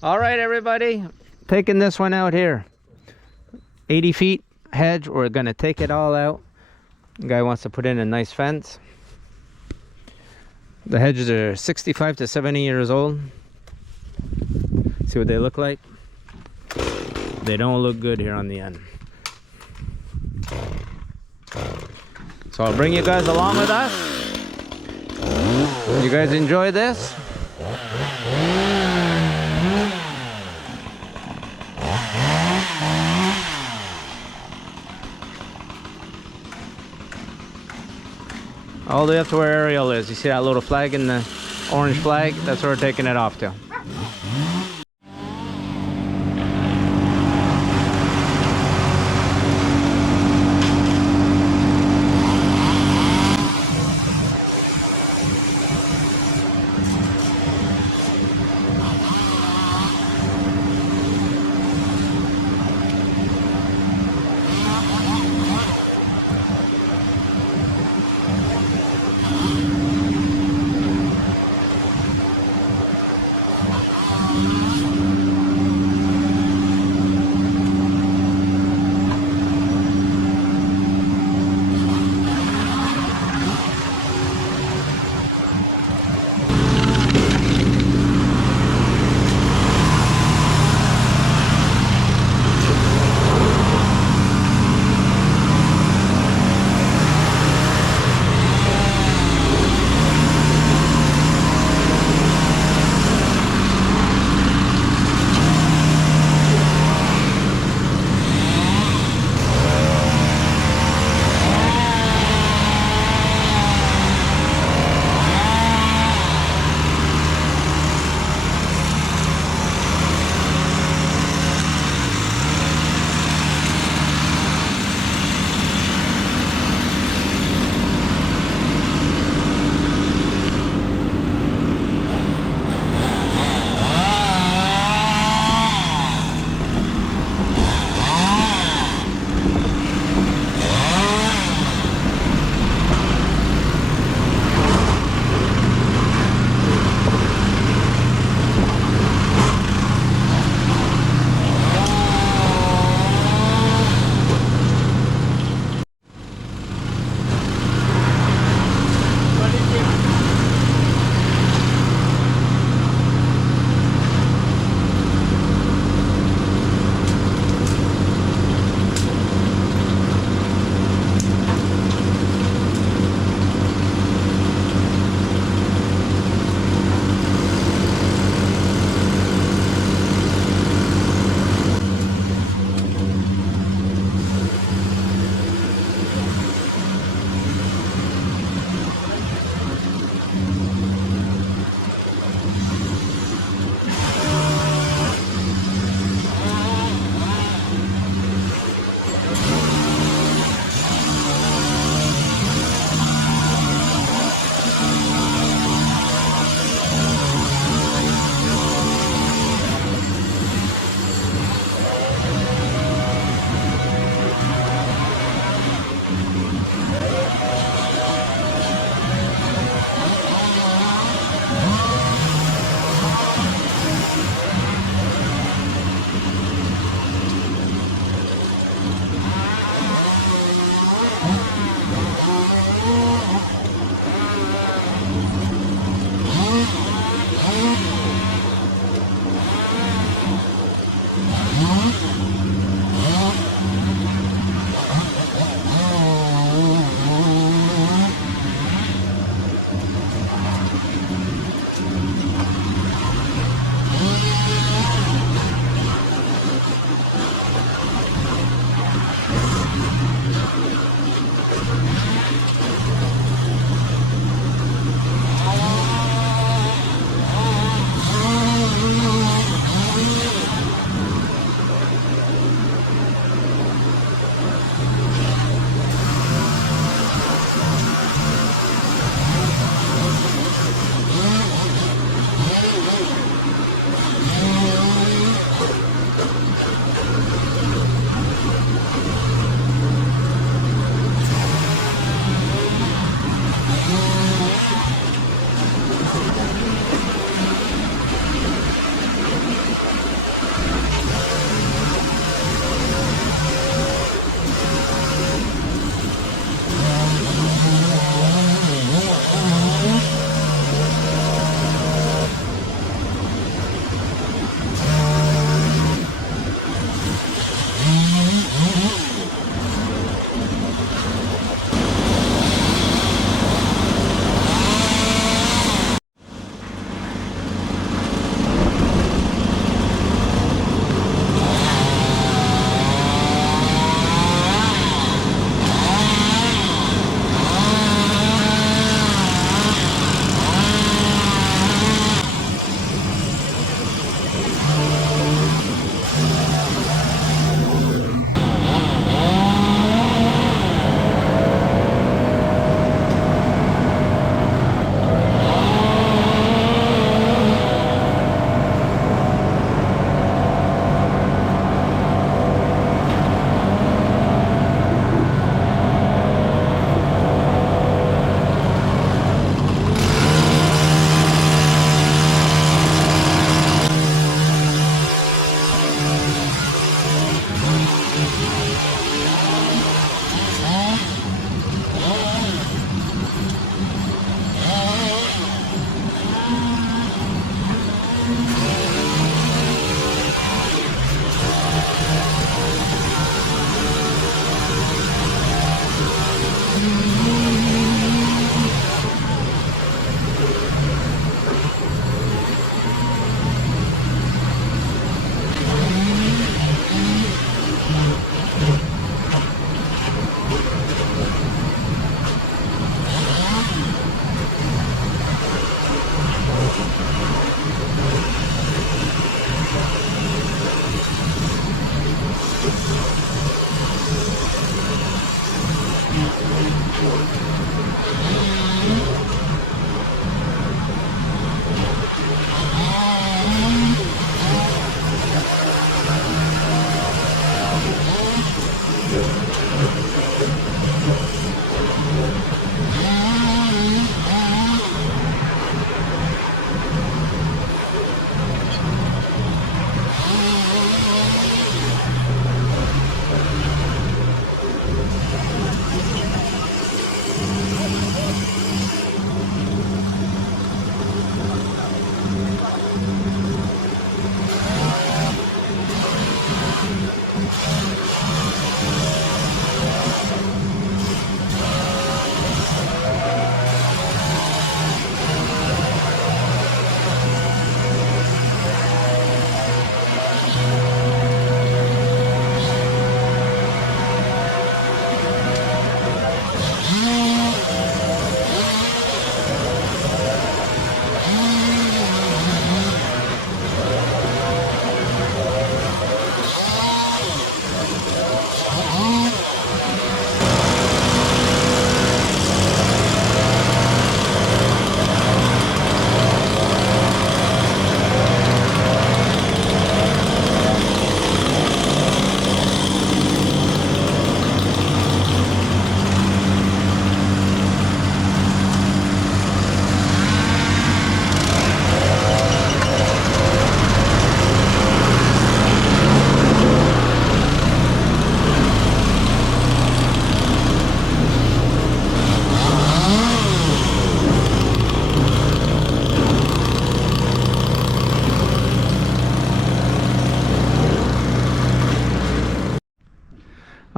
All right, everybody, taking this one out here. 80 feet hedge. We're gonna take it all out. The guy wants to put in a nice fence. The hedges are 65 to 70 years old. See what they look like? They don't look good here on the end. So I'll bring you guys along with us. You guys enjoy this? All the way up to where Ariel is. You see that little flag in the orange flag? That's where we're taking it off to.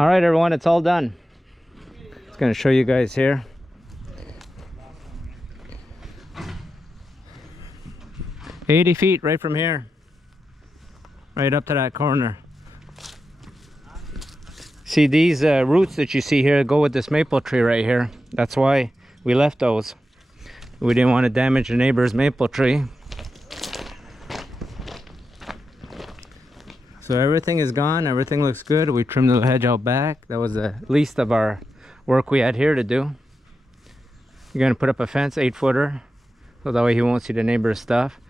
All right, everyone, it's all done. Just gonna show you guys here. $80 feet right from here, right up to that corner. See, these roots that you see here go with this maple tree right here. That's why we left those. We didn't want to damage the neighbor's maple tree. So everything is gone, everything looks good. We trimmed the hedge out back. That was the least of our work we had here to do. You're gonna put up a fence, 8-footer, so that way he won't see the neighbor's stuff.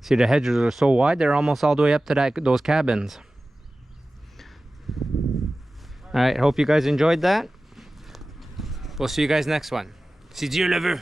See, the hedges are so wide, they're almost all the way up to those cabins. All right, hope you guys enjoyed that. We'll see you guys next one. See you, lover.